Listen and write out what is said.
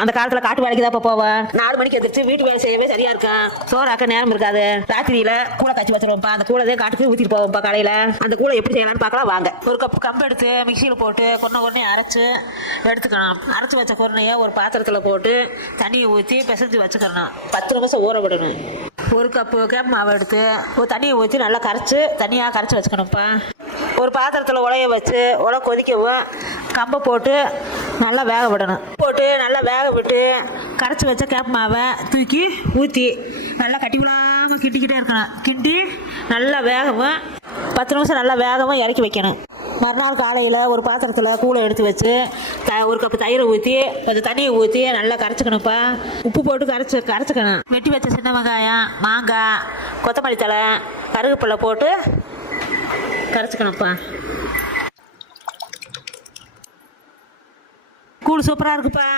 அந்த காலத்துல காட்டு வேலைக்கு தான் போவேன். 4 மணிக்கு எந்திரிச்சு வீட்டு வேலை செய்யவே சரியா இருக்கும். சோறாக்க நேரம் இருக்காது. ராத்திரியில கூளை காய்ச்சி வச்சிருவோம்ப்பா. அந்த கூளை காட்டுக்கு ஊத்திட்டு போவோம்ப்பா காலையில. அந்த கூளை எப்படி செய்யலாம்னு பார்க்கலாம் வாங்க. ஒரு கப் கம்பு எடுத்து மிக்சியில் போட்டு கொன்னை அரைச்சு எடுத்துக்கணும். அரைச்சி வச்ச கொன்னையை ஒரு பாத்திரத்தில் போட்டு தண்ணியை ஊற்றி பிசைஞ்சு வச்சுக்கணும். 10 நிமிஷம் ஊற விடணும். ஒரு கப்பு கேப் மாவு எடுத்து ஒரு தண்ணியை ஊற்றி நல்லா தண்ணியாக கரைச்சி வச்சுக்கணும்ப்பா. ஒரு பாத்திரத்தில் உலைய வச்சு உலை கொதிக்கவும் கம்பை போட்டு நல்லா வேக விடணும். நல்லா வேக விட்டு கரைச்சி வச்ச கேப் மாவை தூக்கி ஊற்றி நல்லா கட்டி விடாமல் கிண்டிக்கிட்டே இருக்கணும். கிண்டி நல்லா வேகவும் 10 நிமிஷம் நல்லா வேகவும் இறக்கி வைக்கணும். மறுநாள் காலையில் ஒரு பாத்திரத்தில் கூளை எடுத்து வச்சு ஒரு கப்பு தயிரை ஊற்றி கொஞ்சம் தண்ணியை ஊற்றி நல்லா கரைச்சிக்கணும்ப்பா. உப்பு போட்டு கரைச்சிக்கணும். வெட்டி வச்ச சின்ன வெங்காயம், மாங்காய், கொத்தமல்லி தழை, கருவேப்பிலை போட்டு கரைச்சிக்கணும்ப்பா. கூழ் சூப்பராக இருக்குப்பா.